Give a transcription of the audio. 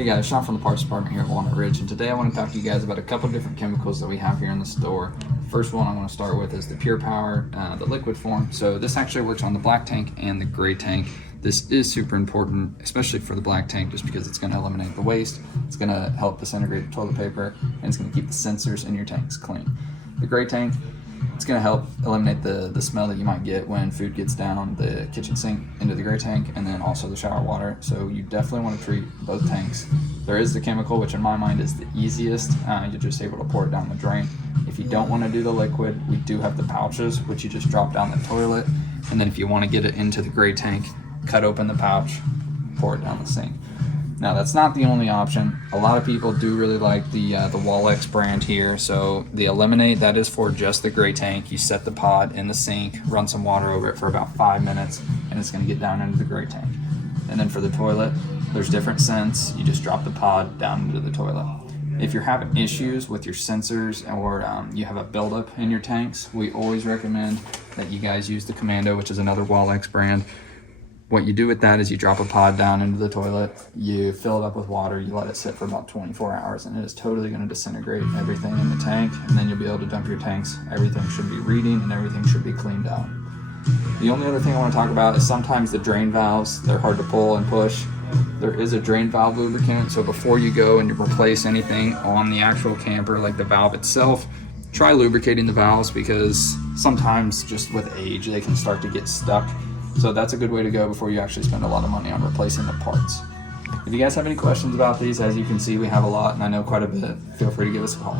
Hey guys, Sean from the parts department here at Walnut Ridge, and today I want to talk to you guys about a couple different chemicals that we have here in the store. First one I want to start with is the Pure Power, the liquid form. So this actually works on the black tank and the gray tank. This is super important, especially for the black tank, just because it's going to eliminate the waste, it's going to help disintegrate the toilet paper, and it's going to keep the sensors in your tanks clean. The gray tank, it's going to help eliminate the smell that you might get when food gets down the kitchen sink into the gray tank, and then also the shower water. So you definitely want to treat both tanks. There is the chemical, which in my mind is the easiest. You're just able to pour it down the drain. If you don't want to do the liquid, we do have the pouches, which you just drop down the toilet. And then if you want to get it into the gray tank, cut open the pouch, pour it down the sink. Now that's not the only option. A lot of people do really like the Wallex brand here. So the Eliminate, that is for just the gray tank. You set the pod in the sink, run some water over it for about 5 minutes, and it's going to get down into the gray tank. And then for the toilet, there's different scents. You just drop the pod down into the toilet. If you're having issues with your sensors or you have a buildup in your tanks, we always recommend that you guys use the Commando, which is another Wallex brand. What you do with that is you drop a pod down into the toilet, you fill it up with water, you let it sit for about 24 hours, and it is totally going to disintegrate everything in the tank, and then you'll be able to dump your tanks. Everything should be reading and everything should be cleaned out. The only other thing I want to talk about is sometimes the drain valves, they're hard to pull and push. There is a drain valve lubricant, so before you go and you replace anything on the actual camper, like the valve itself, try lubricating the valves, because sometimes just with age they can start to get stuck. So that's a good way to go before you actually spend a lot of money on replacing the parts. If you guys have any questions about these, as you can see, we have a lot, and I know quite a bit. Feel free to give us a call.